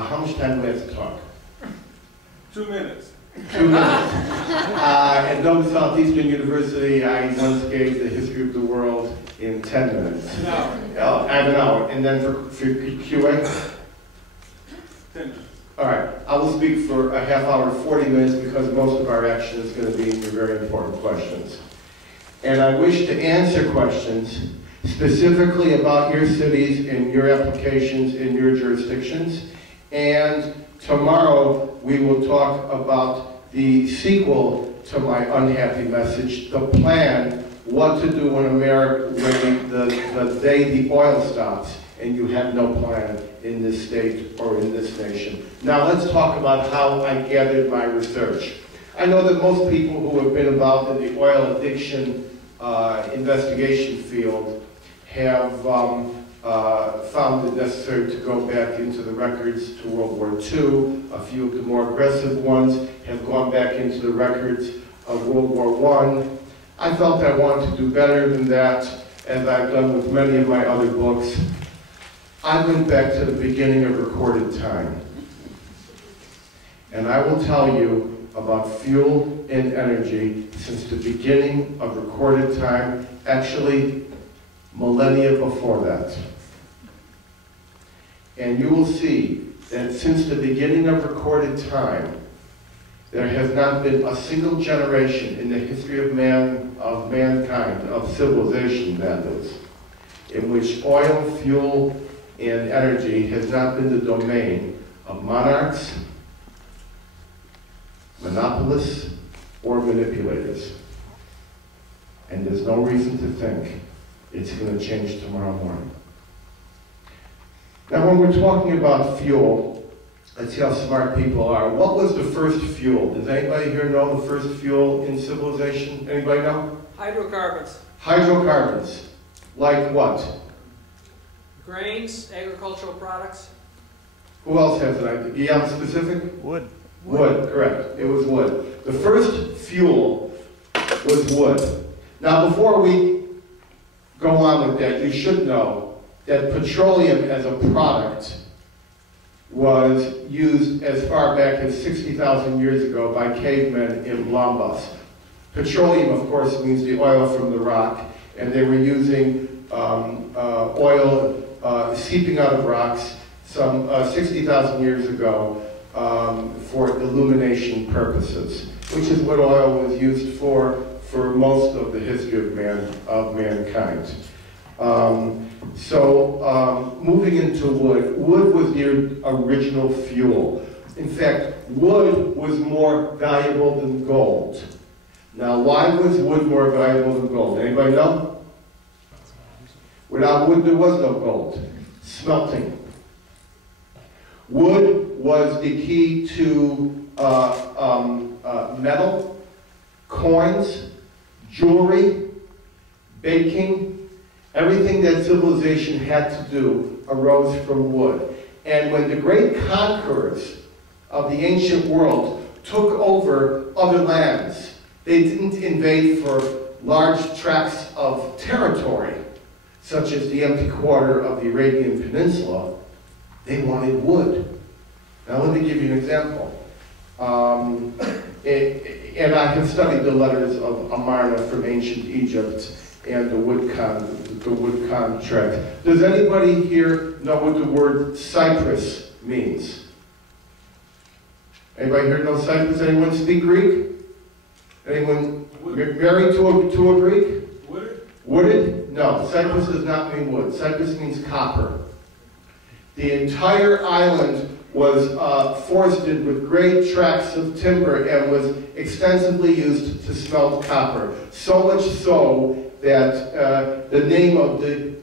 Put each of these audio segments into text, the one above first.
How much time do we have to talk? 2 minutes. 2 minutes. At Nova Southeastern University, I once gave the history of the world in 10 minutes. An hour. I have an hour. And then for QA? 10 minutes. All right. I will speak for a half hour, 40 minutes, because most of our action is going to be in your very important questions. And I wish to answer questions specifically about your cities and your applications in your jurisdictions. And tomorrow we will talk about the sequel to my unhappy message, the plan, what to do in America when the day the oil stops and you have no plan in this state or in this nation. Now let's talk about how I gathered my research. I know that most people who have been involved in the oil addiction investigation field have found it necessary to go back into the records to World War II. A few of the more aggressive ones have gone back into the records of World War I. I felt I wanted to do better than that, as I've done with many of my other books. I went back to the beginning of recorded time. And I will tell you about fuel and energy since the beginning of recorded time, actually millennia before that. And you will see that since the beginning of recorded time, there has not been a single generation in the history of mankind, of civilization that is, in which oil, fuel, and energy has not been the domain of monarchs, monopolists, or manipulators. And there's no reason to think it's going to change tomorrow morning. Now, when we're talking about fuel, let's see how smart people are. What was the first fuel? Does anybody here know the first fuel in civilization? Anybody know? Hydrocarbons. Hydrocarbons. Like what? Grains, agricultural products. Who else has an idea? Do you have a specific? Wood. Wood, correct. It was wood. The first fuel was wood. Now, before we go on with that, you should know that petroleum as a product was used as far back as 60,000 years ago by cavemen in Blombus. Petroleum, of course, means the oil from the rock, and they were using oil seeping out of rocks some 60,000 years ago for illumination purposes, which is what oil was used for most of the history of mankind. Moving into wood, wood was the original fuel. In fact, wood was more valuable than gold. Now, why was wood more valuable than gold? Anybody know? Without wood, there was no gold. Smelting. Wood was the key to metal, coins, jewelry, baking. Everything that civilization had to do arose from wood. And when the great conquerors of the ancient world took over other lands, they didn't invade for large tracts of territory, such as the empty quarter of the Arabian Peninsula. They wanted wood. Now let me give you an example. And I have studied the letters of Amarna from ancient Egypt and the wood contract. Does anybody here know what the word Cyprus means? Anybody here know Cyprus? Anyone speak Greek? Anyone married to a Greek? Wooded? Wooded? No, Cyprus does not mean wood. Cyprus means copper. The entire island was forested with great tracts of timber and was extensively used to smelt copper. So much so that the name of the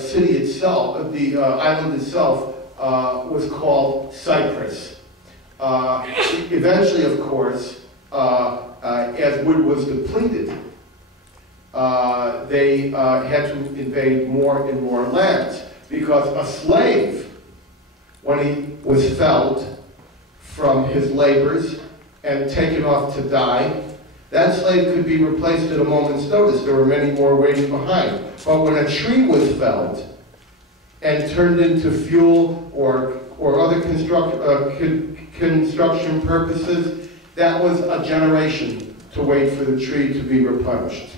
city itself, of the island itself, was called Cyprus. Eventually, of course, as wood was depleted, they had to invade more and more lands, because a slave, when he was felled from his labors and taken off to die, that slave could be replaced at a moment's notice. There were many more waiting behind. But when a tree was felled and turned into fuel or other construction construction purposes, that was a generation to wait for the tree to be replenished.